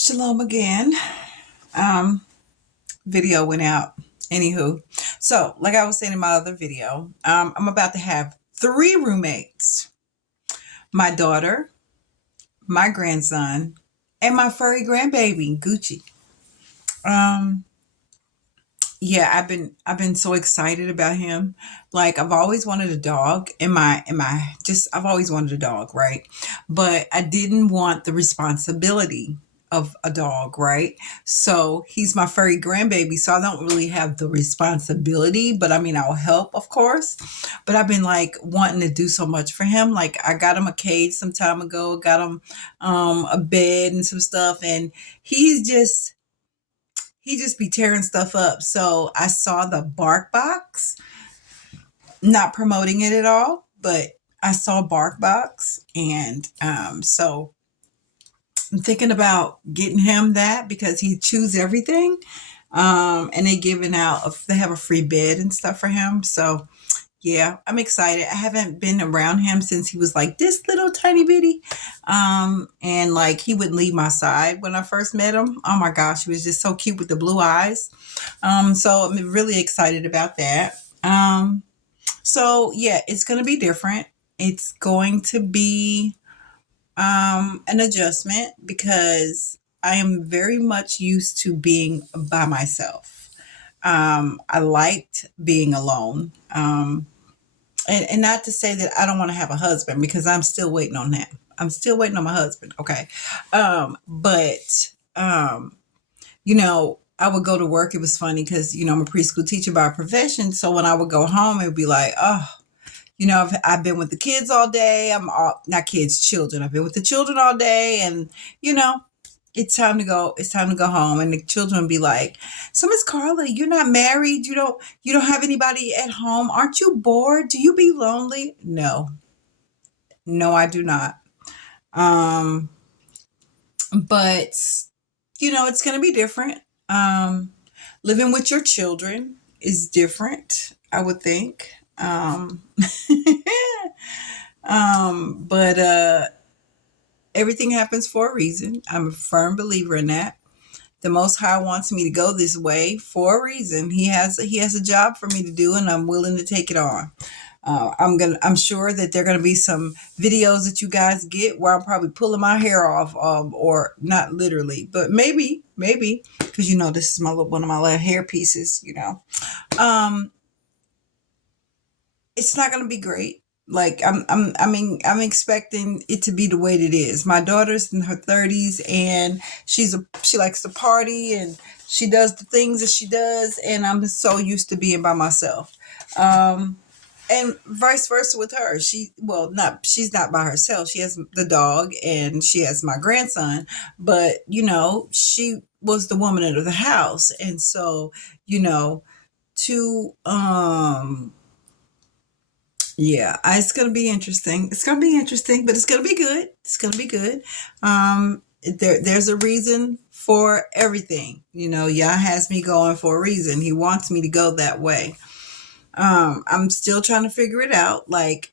Shalom again. Um, Video went out. Anywho, so like I was saying in my other video, I'm about to have three roommates: my daughter, my grandson, and my furry grandbaby, Gucci. Um, yeah, I've been so excited about him. Like I've always wanted a dog I've always wanted a dog, right? But I didn't want the responsibility of a dog, right? So he's my furry grandbaby, so I don't really have the responsibility, but I mean I'll help, of course. But I've been like wanting to do so much for him. Like I got him a cage some time ago, got him a bed and some stuff, and he's just he just be tearing stuff up. So I saw the Bark Box, not promoting it at all, but I saw Bark Box, and so I'm thinking about getting him that because he chews everything. And they have a free bed and stuff for him. So yeah, I'm excited. I haven't been around him since he was like this little tiny bitty. And like he wouldn't leave my side when I first met him. Oh my gosh, he was just so cute with the blue eyes. So I'm really excited about that. So yeah, it's going to be different. It's going to be an adjustment because I am very much used to being by myself. I liked being alone. And not to say that I don't want to have a husband because I'm still waiting on that. I'm still waiting on my husband. Okay. But I would go to work. It was funny because, I'm a preschool teacher by profession. So when I would go home, it would be like, oh, I've been with the kids all day. Not kids, children. I've been with the children all day. And, you know, it's time to go. It's time to go home. And the children be like, so Miss Carla, you're not married. You don't have anybody at home. Aren't you bored? Do you be lonely? No, no, I do not. Um, but it's going to be different. Living with your children is different, I would think. But everything happens for a reason. I'm a firm believer in that. The Most High wants me to go this way for a reason. He has a job for me to do, and I'm willing to take it on. I'm sure that there are gonna be some videos that you guys get where I'm probably pulling my hair off, or not literally, but maybe because this is one of my little hair pieces. Um, it's not gonna be great. Like I'm expecting it to be the way it is. My daughter's in her 30s and she likes to party and she does the things that she does, and I'm so used to being by myself. Um, and vice versa with her. She's not by herself. She has the dog and she has my grandson, but she was the woman of the house, and so you know to yeah, it's gonna be interesting. It's gonna be interesting, but it's gonna be good. It's gonna be good. There's a reason for everything. Yah has me going for a reason. He wants me to go that way. I'm still trying to figure it out. Like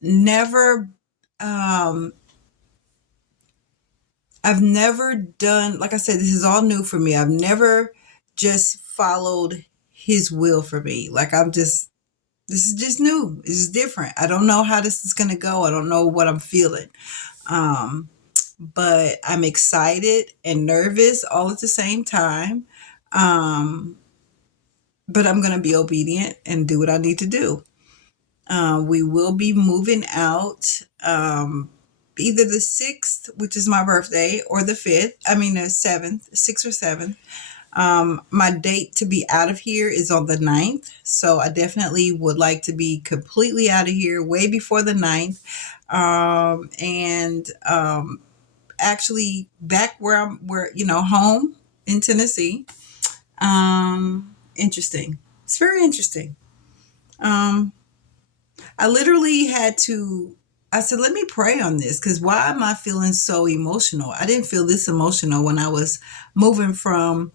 never, um, I've never done. Like I said, this is all new for me. I've never just followed His will for me. Like this is just new. This is different. I don't know how this is going to go. I don't know what I'm feeling. Um, but I'm excited and nervous all at the same time. Um, but I'm going to be obedient and do what I need to do. We will be moving out either the 6th, which is my birthday, or the 5th. I mean, the 7th, 6th or 7th. My date to be out of here is on the 9th. So I definitely would like to be completely out of here way before the 9th. And actually back home in Tennessee. Interesting. It's very interesting. Um, I literally I said, let me pray on this because why am I feeling so emotional? I didn't feel this emotional when I was moving from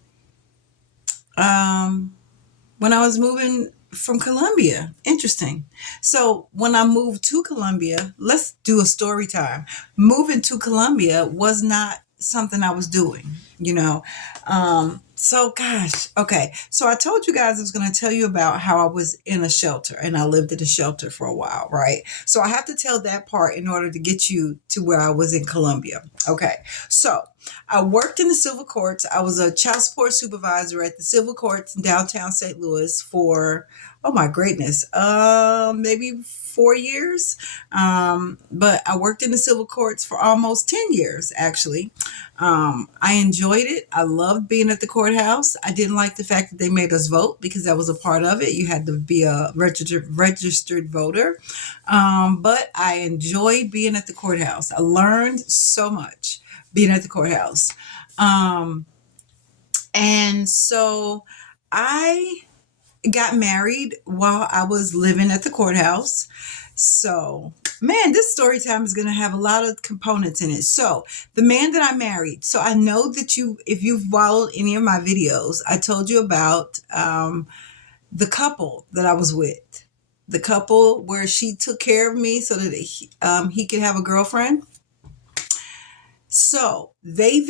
um, Colombia. Interesting. So when I moved to Colombia, let's do a story time. Moving to Colombia was not something I was doing, you know. So gosh, okay. So I told you guys I was going to tell you about how I was in a shelter and I lived in a shelter for a while, right? So I have to tell that part in order to get you to where I was in Colombia. Okay. So I worked in the civil courts. I was a child support supervisor at the civil courts in downtown St. Louis for, oh my greatness, maybe 4 years. But I worked in the civil courts for almost 10 years, actually. I enjoyed it. I loved being at the courthouse. I didn't like the fact that they made us vote because that was a part of it. You had to be a registered voter. But I enjoyed being at the courthouse. I learned so much being at the courthouse. Um, and so I got married while I was living at the courthouse. So, man, this story time is going to have a lot of components in it. So, the man that I married, so I know that if you've followed any of my videos, I told you about the couple that I was with. The couple where she took care of me so that he could have a girlfriend. So they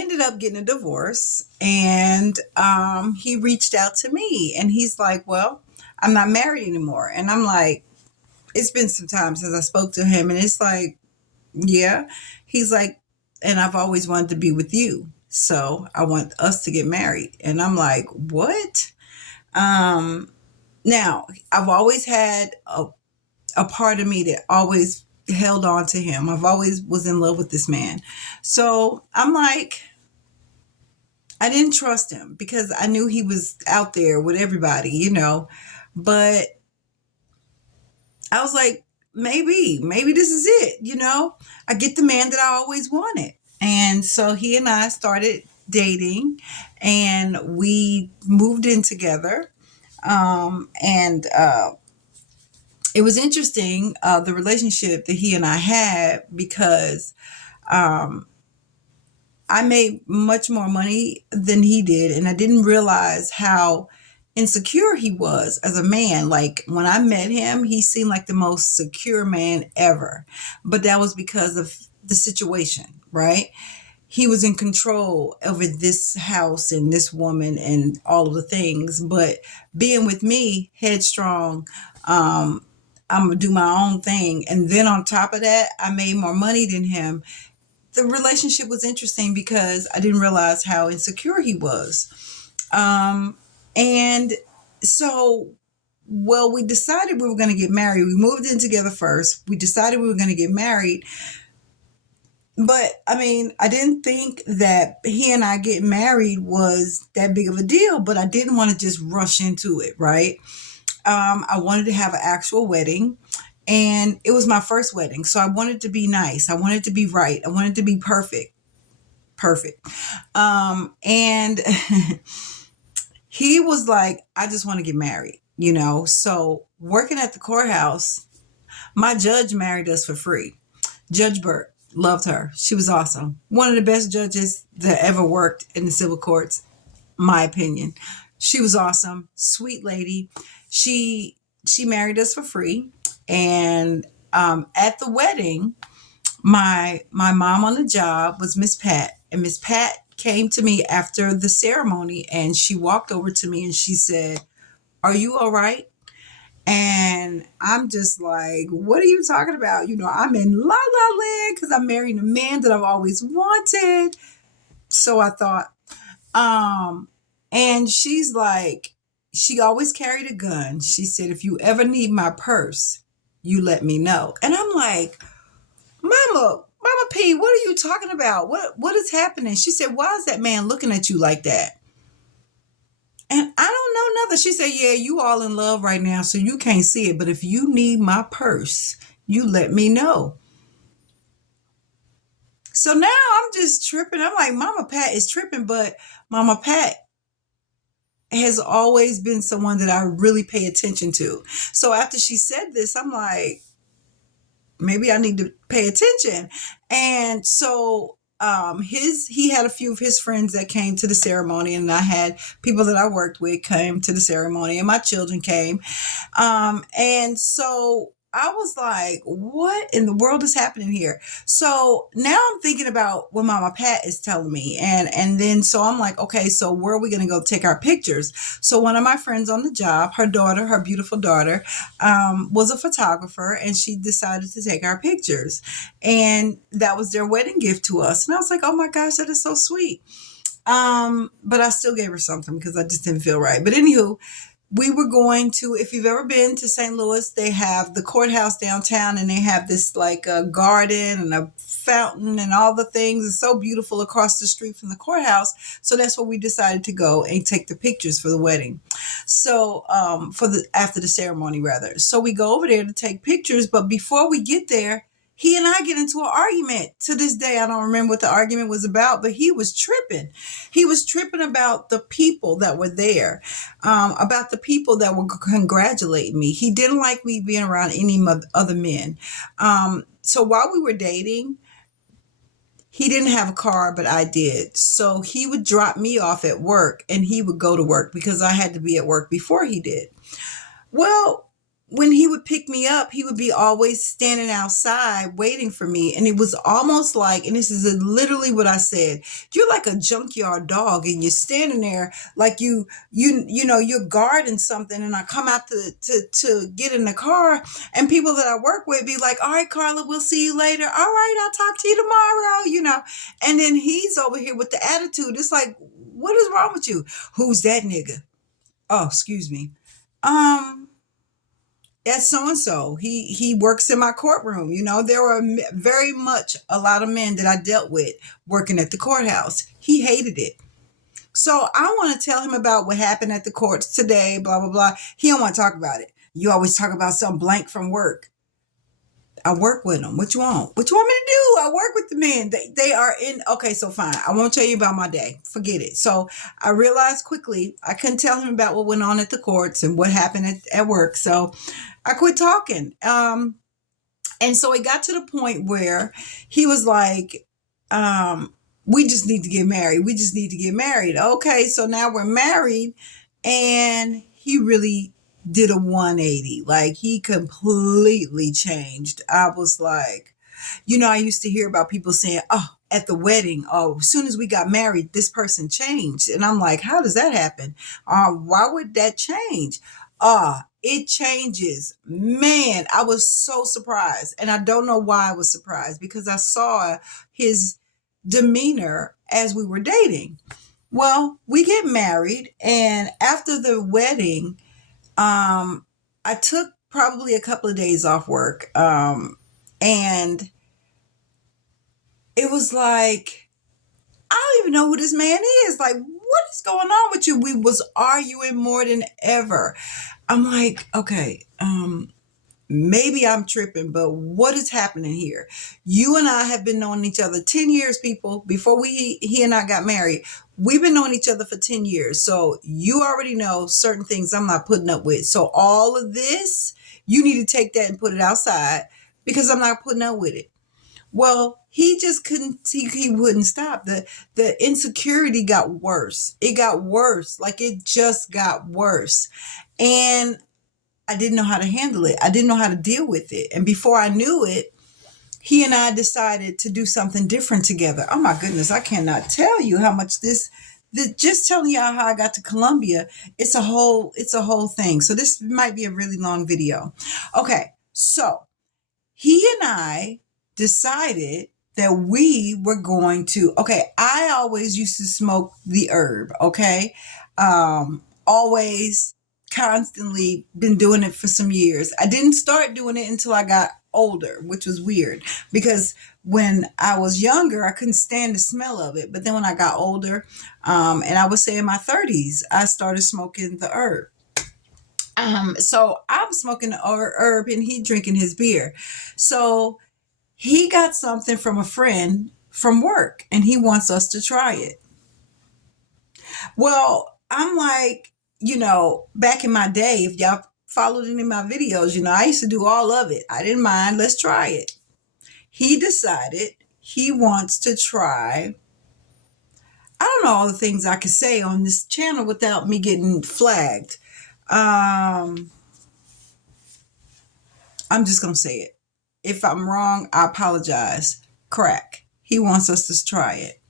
ended up getting a divorce, and he reached out to me, and he's like, "Well, I'm not married anymore," and I'm like, "It's been some time since I spoke to him," and it's like, "Yeah," he's like, "And I've always wanted to be with you, so I want us to get married," and I'm like, "What?" Um, Now I've always had a part of me that always held on to him. I've always was in love with this man. So I'm like, I didn't trust him because I knew he was out there with everybody, you know. But I was like, maybe this is it, you know. I get the man that I always wanted. And so he and I started dating and we moved in together. And It was interesting, the relationship that he and I had, because um, I made much more money than he did, and I didn't realize how insecure he was as a man. Like when I met him, he seemed like the most secure man ever. But that was because of the situation, right? He was in control over this house and this woman and all of the things. But being with me, headstrong, um, I'm gonna do my own thing. And then on top of that, I made more money than him. The relationship was interesting because I didn't realize how insecure he was. And so, well, we decided we were going to get married. We moved in together first. We decided we were going to get married. But I mean, I didn't think that he and I getting married was that big of a deal, but I didn't want to just rush into it, right? I wanted to have an actual wedding, and it was my first wedding. So I wanted to be nice. I wanted to be right. I wanted to be perfect. Perfect. And he was like, I just want to get married, you know? So working at the courthouse, my judge married us for free. Judge Burke, loved her. She was awesome. One of the best judges that ever worked in the civil courts, my opinion. She was awesome, sweet lady. She married us for free, and at the wedding, my mom on the job was Miss Pat, and Miss Pat came to me after the ceremony, and she walked over to me and she said, "Are you all right?" And I'm just like, what are you talking about? You know, I'm in la la land because I'm marrying a man that I've always wanted. So I thought, um, and she's like, she always carried a gun. She said, if you ever need my purse, you let me know. And I'm like, Mama P, what are you talking about? What is happening? She said, why is that man looking at you like that? And I don't know nothing. She said, yeah, you all in love right now, so you can't see it. But if you need my purse, you let me know. So now I'm just tripping. I'm like, Mama Pat is tripping, but Mama Pat has always been someone that I really pay attention to. So after she said this, I'm like, maybe I need to pay attention. And so he had a few of his friends that came to the ceremony, and I had people that I worked with came to the ceremony, and my children came. And so I was like, what in the world is happening here? So now I'm thinking about what Mama Pat is telling me. And then so I'm like, okay, so where are we gonna go take our pictures? So one of my friends on the job, her daughter, her beautiful daughter, was a photographer and she decided to take our pictures. And that was their wedding gift to us. And I was like, oh my gosh, that is so sweet. But I still gave her something because I just didn't feel right. But anywho, we were going to, if you've ever been to St. Louis, they have the courthouse downtown and they have this like a garden and a fountain and all the things. It's so beautiful across the street from the courthouse. So that's where we decided to go and take the pictures for the wedding. So, for the, after the ceremony rather. So we go over there to take pictures. But before we get there, he and I get into an argument. To this day, I don't remember what the argument was about, but he was tripping. He was tripping about the people that were there, about the people that were congratulating me. He didn't like me being around any other men. So while we were dating, he didn't have a car, but I did. So he would drop me off at work and he would go to work because I had to be at work before he did. Well, when he would pick me up, he would be always standing outside waiting for me. And it was almost like, and this is literally what I said, you're like a junkyard dog and you're standing there like you're guarding something. And I come out to get in the car and people that I work with be like, all right, Carla, we'll see you later. All right, I'll talk to you tomorrow. And then he's over here with the attitude. It's like, what is wrong with you? Who's that nigga? Oh, excuse me. Um, as so and so. He works in my courtroom. There were very much a lot of men that I dealt with working at the courthouse. He hated it. So I want to tell him about what happened at the courts today, blah blah blah. He don't want to talk about it. You always talk about some blank from work. I work with them. What you want? What you want me to do? I work with the men. They are in. Okay, so fine. I won't tell you about my day. Forget it. So I realized quickly I couldn't tell him about what went on at the courts and what happened at work. So I quit talking. And so it got to the point where he was like, we just need to get married. We just need to get married. Okay, so now we're married. And he really did a 180. Like he completely changed. I was like, I used to hear about people saying, oh, at the wedding, oh, as soon as we got married, this person changed. And I'm like, how does that happen? Why would that change? It changes. Man, I was so surprised. And I don't know why I was surprised because I saw his demeanor as we were dating. Well, we get married, and after the wedding, I took probably a couple of days off work. And it was like, I don't even know who this man is. Like, what is going on with you? We was arguing more than ever. I'm like, okay, maybe I'm tripping, but what is happening here? You and I have been knowing each other 10 years, people. Before he and I got married, we've been knowing each other for 10 years. So you already know certain things I'm not putting up with. So all of this, you need to take that and put it outside because I'm not putting up with it. Well, he just couldn't, he wouldn't stop. The insecurity got worse. It got worse. Like it just got worse. And I didn't know how to handle it. I didn't know how to deal with it. And before I knew it, he and I decided to do something different together. Oh my goodness, I cannot tell you how much just telling y'all how I got to Colombia, it's a whole thing. So this might be a really long video. Okay, so he and I decided that we were going to, okay, I always used to smoke the herb, okay? Always, constantly been doing it for some years. I didn't start doing it until I got older, which was weird because when I was younger, I couldn't stand the smell of it. But then when I got older, and I would say in my 30s, I started smoking the herb. So I'm smoking the herb and he drinking his beer. So he got something from a friend from work and he wants us to try it. Well, I'm like, back in my day, if y'all followed any of my videos, I used to do all of it. I didn't mind. Let's try it. He decided he wants to try. I don't know all the things I could say on this channel without me getting flagged. I'm just going to say it. If I'm wrong, I apologize. Crack. He wants us to try it.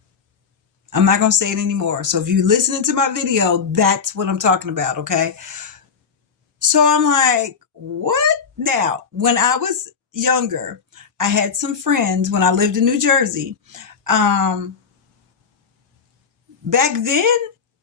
I'm not going to say it anymore. So if you're listening to my video, that's what I'm talking about, okay? So I'm like, what? Now, when I was younger, I had some friends when I lived in New Jersey. Um, Back then,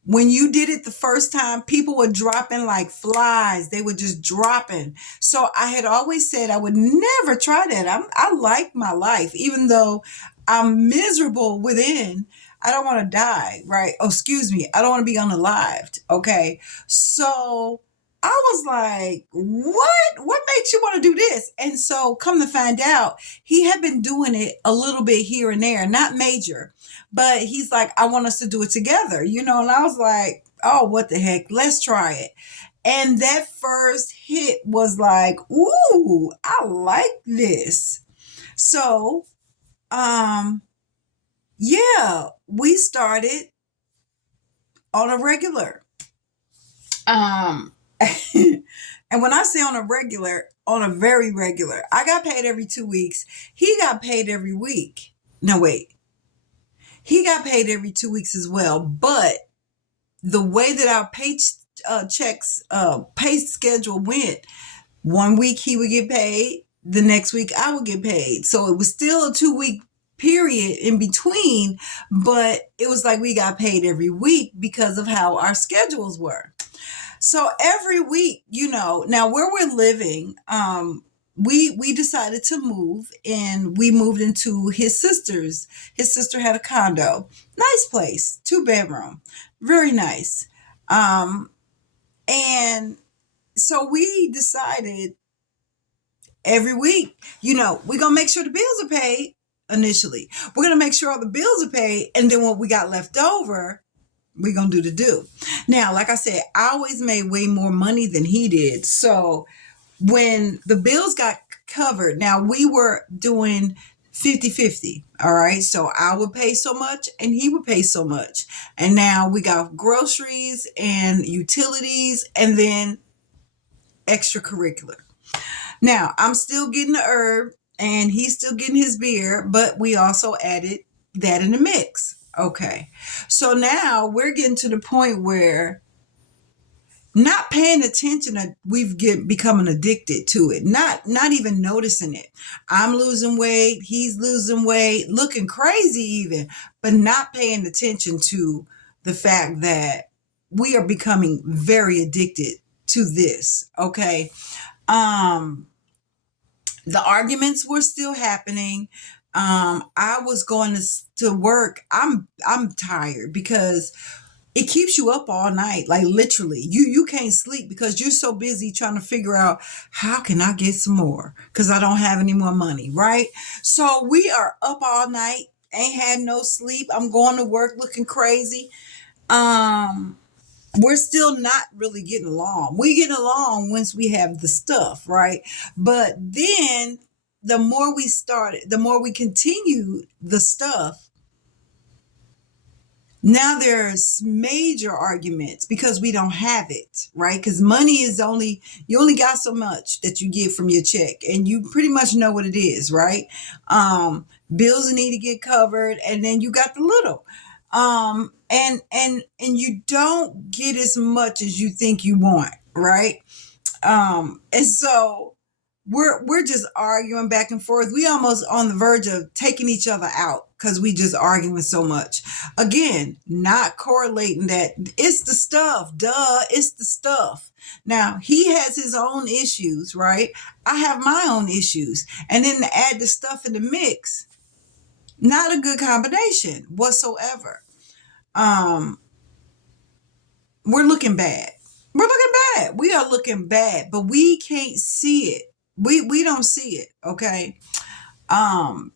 when you did it the first time, people were dropping like flies. They were just dropping. So I had always said I would never try that. I like my life, even though I'm miserable within. I don't want to die, right? Oh, excuse me. I don't want to be unalived. Okay. So I was like, what? What makes you want to do this? And so come to find out, he had been doing it a little bit here and there, not major. But he's like, I want us to do it together, and I was like, oh, what the heck? Let's try it. And that first hit was like, ooh, I like this. So, yeah, we started on a regular. And when I say on a very regular, I got paid every 2 weeks. He got paid every week. No, wait. He got paid every 2 weeks as well. But the way that our pay schedule went, 1 week he would get paid, the next week I would get paid. So it was still a 2 week period in between, but it was like we got paid every week because of how our schedules were. So every week, now where we're living, we decided to move, and we moved into his sister's. His sister had a condo, nice place, 2 bedroom, very nice. Um, and so we decided every week, we're gonna make sure the bills are paid initially. We're gonna make sure all the bills are paid, and then what we got left over, we're gonna do the do. Now, like I said, I always made way more money than he did. So when the bills got covered, now we were doing 50-50. All right. So I would pay so much and he would pay so much. And now we got groceries and utilities and then extracurricular. Now I'm still getting the herb and he's still getting his beer, but we also added that in the mix. Okay. So now we're getting to the point where not paying attention, becoming addicted to it, not even noticing it. I'm losing weight, he's losing weight, looking crazy even, but not paying attention to the fact that we are becoming very addicted to this. Okay. The arguments were still happening. I was going to work. I'm tired because it keeps you up all night, like literally you can't sleep because you're so busy trying to figure out how can I get some more because I don't have any more money, right? So we are up all night, ain't had no sleep. I'm going to work looking crazy. We're still not really getting along. We get along once we have the stuff, right? But then the more we continued the stuff, now there's major arguments because we don't have it, right? Because money is you only got so much that you get from your check, and you pretty much know what it is, right? Bills need to get covered, and then you got the little. And you don't get as much as you think you want, right? And so we're just arguing back and forth. We almost on the verge of taking each other out because we just arguing so much. Again, not correlating that it's the stuff. Duh, it's the stuff. Now he has his own issues, right? I have my own issues, and then to add the stuff in the mix, not a good combination whatsoever. Um, we're looking bad. We're looking bad. We are looking bad, but we can't see it. We don't see it. Okay. Um,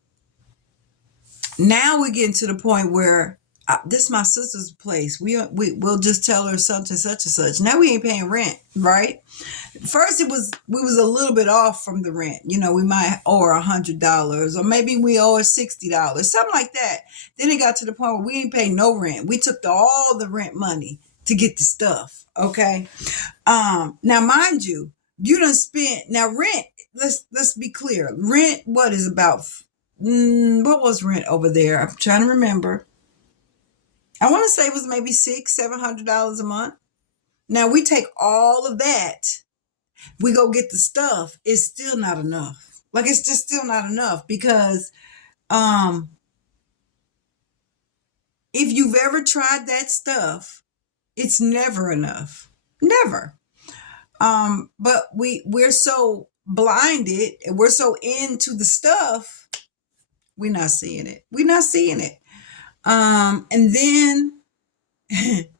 Now we're getting to the point where this is my sister's place. We'll just tell her such and such and such. Now we ain't paying rent, right? First we was a little bit off from the rent. We might owe her $100, or maybe we owe her $60, something like that. Then it got to the point where we ain't paying no rent. We took all the rent money to get the stuff. Okay. Now mind you, you done spent now rent. let's be clear. Rent, what is about, what was rent over there? I'm trying to remember. I want to say it was maybe $600-700 a month. Now we take all of that, we go get the stuff. It's still not enough. Like, it's just still not enough because um if you've ever tried that stuff, it's never enough. Never. But we're so blinded and we're so into the stuff, we're not seeing it. We're not seeing it. And then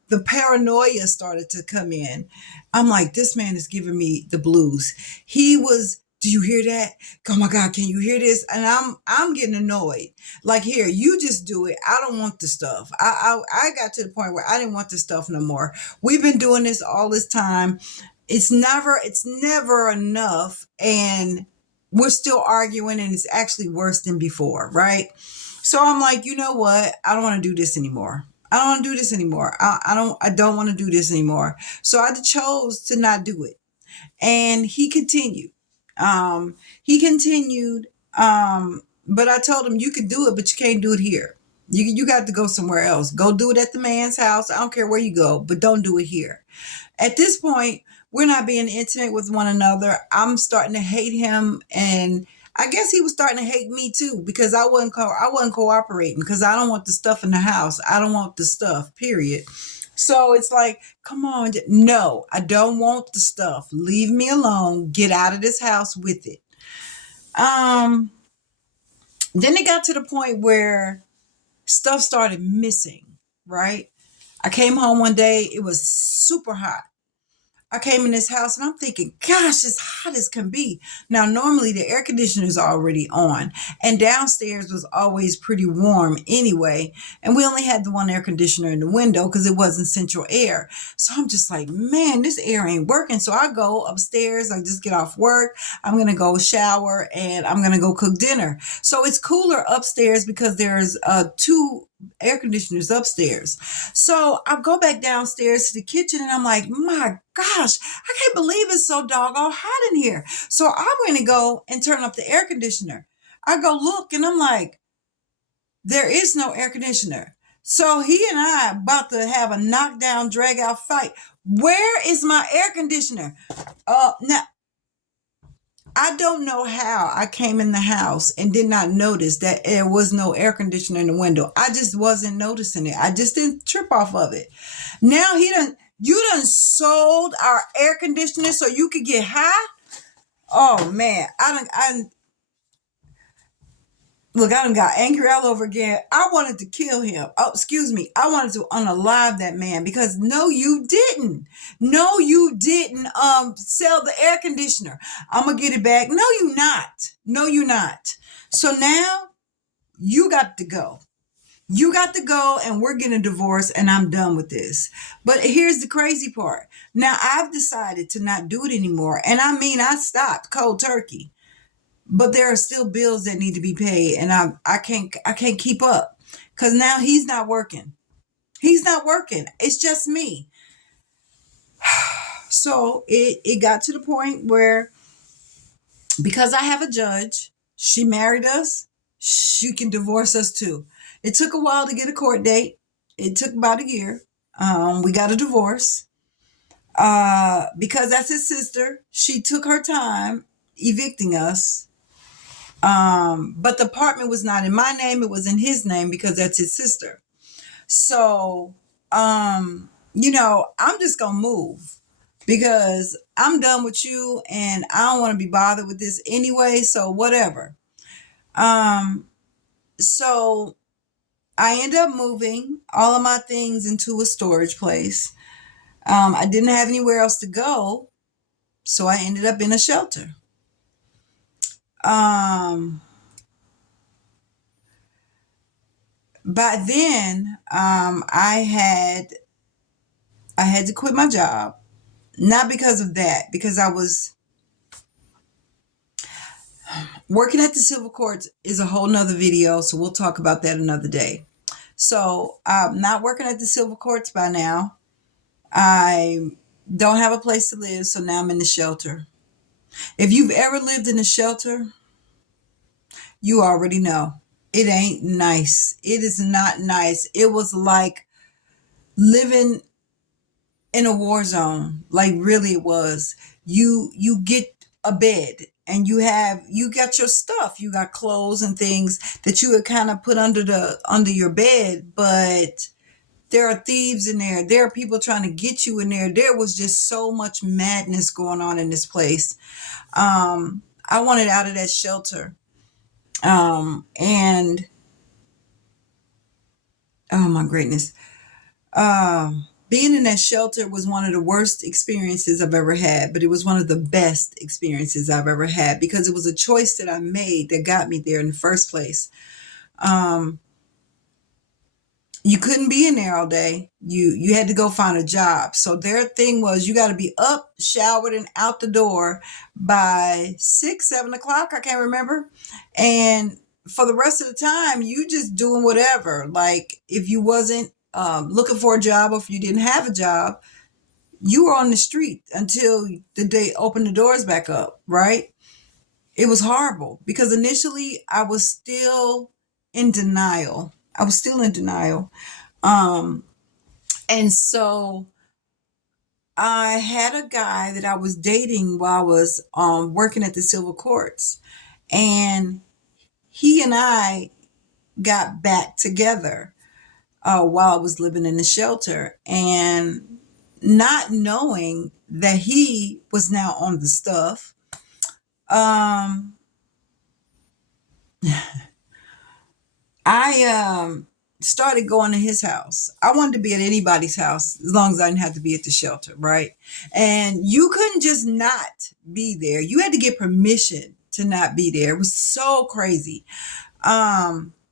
the paranoia started to come in. I'm like, this man is giving me the blues. He was, do you hear that? Oh my God, can you hear this? And I'm getting annoyed. Like, here, you just do it. I don't want the stuff. I got to the point where I didn't want the stuff no more. We've been doing this all this time. It's never enough. And we're still arguing, and it's actually worse than before, right? So I'm like, you know what? I don't want to do this anymore. I don't want to do this anymore. I don't want to do this anymore. So I chose to not do it. And he continued. He continued. But I told him, you can do it, but you can't do it here. You got to go somewhere else. Go do it at the man's house. I don't care where you go, but don't do it here. At this point, we're not being intimate with one another. I'm starting to hate him, and I guess he was starting to hate me too because I wasn't cooperating because I don't want the stuff in the house. I don't want the stuff. Period. So it's like, come on, no, I don't want the stuff. Leave me alone. Get out of this house with it. Um, then it got to the point where stuff started missing. Right. I came home one day. It was super hot. I came in this house and I'm thinking, gosh, it's hot as can be. Now, normally the air conditioner is already on, and downstairs was always pretty warm anyway. And we only had the one air conditioner in the window because it wasn't central air. So I'm just like, man, this air ain't working. So I go upstairs, I just get off work. I'm going to go shower and I'm going to go cook dinner. So it's cooler upstairs because there's two air conditioners upstairs. So I go back downstairs to the kitchen and I'm like, my gosh, I can't believe it's so doggone hot in here. So I'm going to go and turn up the air conditioner. I go look and I'm like, there is no air conditioner. So he and I about to have a knockdown, drag out fight. Where is my air conditioner? Now I don't know how I came in the house and did not notice that there was no air conditioner in the window. I just wasn't noticing it. I just didn't trip off of it. Now you done sold our air conditioner so you could get high? Oh man, I done got angry all over again. I wanted to kill him. Oh, excuse me. I wanted to unalive that man because no, you didn't. No, you didn't sell the air conditioner. I'm gonna get it back. No, you not. No, you not. So now you got to go. You got to go, and we're getting a divorce, and I'm done with this. But here's the crazy part. Now I've decided to not do it anymore. And I mean, I stopped cold turkey, but there are still bills that need to be paid, and I can't keep up because now he's not working. He's not working. It's just me. So it got to the point where, because I have a judge, she married us, she can divorce us too. It took a while to get a court date. It took about a year. We got a divorce. Because that's his sister. She took her time evicting us. But the apartment was not in my name, it was in his name because that's his sister. So, I'm just gonna move because I'm done with you and I don't want to be bothered with this anyway. So whatever. Um, so I end up moving all of my things into a storage place. I didn't have anywhere else to go, so I ended up in a shelter. Um, by then, I had to quit my job. Not because of that, because I was working at the civil courts is a whole nother video, so we'll talk about that another day. So I'm not working at the civil courts by now. I don't have a place to live, so now I'm in the shelter. If you've ever lived in a shelter, you already know it ain't nice. It is not nice. It was like living in a war zone. Like really it was. You get a bed and you got your stuff. You got clothes and things that you had kind of put under your bed, but there are thieves in there. There are people trying to get you in there. There was just so much madness going on in this place. I wanted out of that shelter. And oh my greatness. Being in that shelter was one of the worst experiences I've ever had, but it was one of the best experiences I've ever had because it was a choice that I made that got me there in the first place. Um, you couldn't be in there all day. You had to go find a job. So their thing was you got to be up, showered, and out the door by 6, 7 o'clock. I can't remember. And for the rest of the time, you just doing whatever. Like if you wasn't looking for a job or if you didn't have a job, you were on the street until the day opened the doors back up. Right? It was horrible because initially I was still in denial. I was still in denial. Um, and so I had a guy that I was dating while I was working at the Silver Courts. And he and I got back together while I was living in the shelter. And not knowing that he was now on the stuff, um, I started going to his house. I wanted to be at anybody's house as long as I didn't have to be at the shelter, right? And you couldn't just not be there. You had to get permission to not be there. It was so crazy.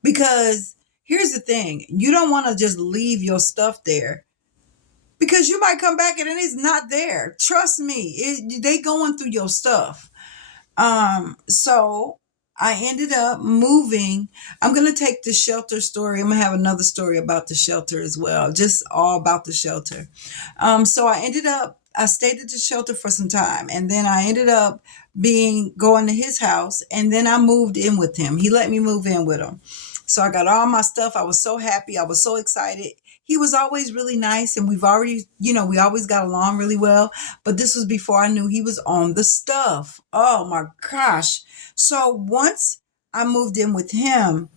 Because here's the thing, you don't want to just leave your stuff there because you might come back and it's not there. Trust me, they going through your stuff. So I ended up moving. I'm going to take the shelter story. I'm going to have another story about the shelter as well, just all about the shelter. So I stayed at the shelter for some time and then I ended up going to his house and then I moved in with him. He let me move in with him. So I got all my stuff. I was so happy. I was so excited. He was always really nice and we always got along really well. But this was before I knew he was on the stuff. Oh my gosh. So once I moved in with him,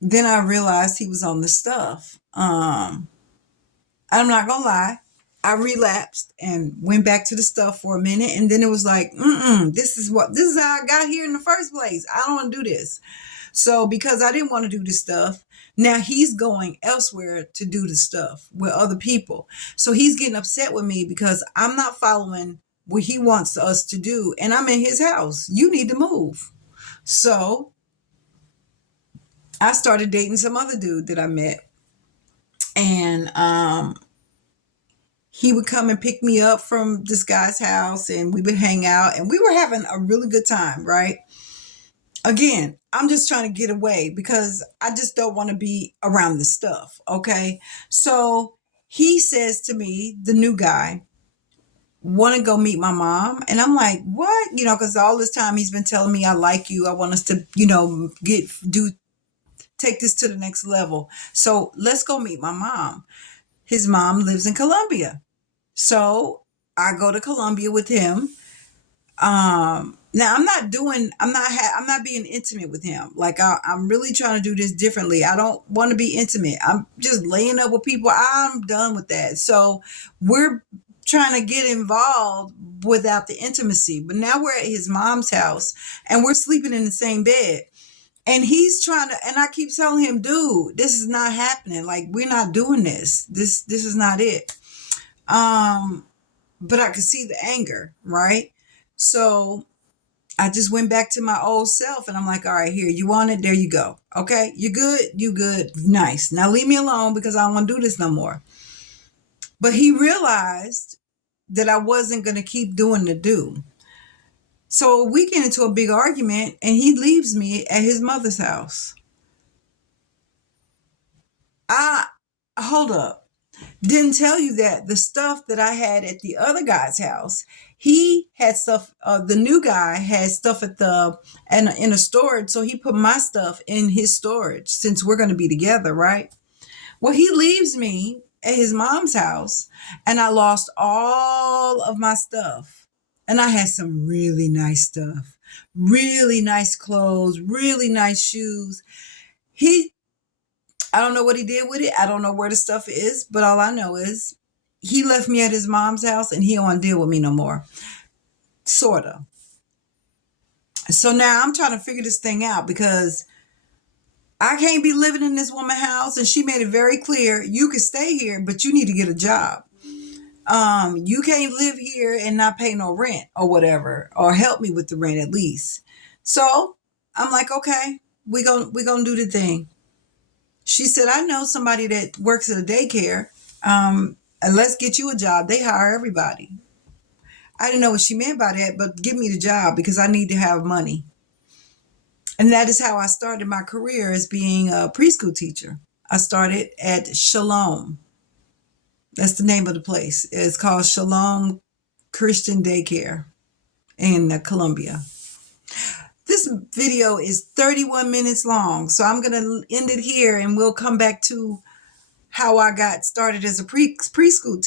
then I realized he was on the stuff. I'm not gonna lie. I relapsed and went back to the stuff for a minute, and then it was like, this is how I got here in the first place. I don't want to do this. So because I didn't want to do this stuff, now he's going elsewhere to do the stuff with other people. So he's getting upset with me because I'm not following what he wants us to do, and I'm in his house. You need to move. So I started dating some other dude that I met, and he would come and pick me up from this guy's house and we would hang out and we were having a really good time, right? Again, I'm just trying to get away because I just don't want to be around this stuff. Okay. So he says to me, the new guy, want to go meet my mom? And I'm like, what? Because all this time he's been telling me, I like you. I want us to, take this to the next level. So let's go meet my mom. His mom lives in Colombia. So I go to Colombia with him. Now I'm not being intimate with him. Like I'm really trying to do this differently. I don't want to be intimate. I'm just laying up with people. I'm done with that. So we're trying to get involved without the intimacy. But now we're at his mom's house and we're sleeping in the same bed. And he's trying to, and I keep telling him, dude, this is not happening. Like we're not doing this. This is not it. Um, but I could see the anger, right? So I just went back to my old self and I'm like, all right, here, you want it? There you go. Okay, you good? You good? Nice. Now leave me alone because I don't want to do this no more. But he realized that I wasn't going to keep doing the do. So we get into a big argument and he leaves me at his mother's house. I hold up. Didn't tell you that the stuff that I had at the other guy's house, he had stuff. The new guy had stuff at the and in a storage, so he put my stuff in his storage since we're going to be together, right? Well, he leaves me at his mom's house, and I lost all of my stuff. And I had some really nice stuff, really nice clothes, really nice shoes. He I don't know what he did with it. I don't know where the stuff is, but all I know is he left me at his mom's house and he don't want to deal with me no more. Sorta. So now I'm trying to figure this thing out because I can't be living in this woman's house, and she made it very clear you can stay here, but you need to get a job. You can't live here and not pay no rent or whatever, or help me with the rent at least. So I'm like, okay, we gonna do the thing. She said, I know somebody that works at a daycare. And let's get you a job. They hire everybody. I didn't know what she meant by that, but give me the job because I need to have money. And that is how I started my career as being a preschool teacher. I started at Shalom. That's the name of the place. It's called Shalom Christian Daycare in Columbia. This video is 31 minutes long, so I'm going to end it here and we'll come back to how I got started as a preschool teacher.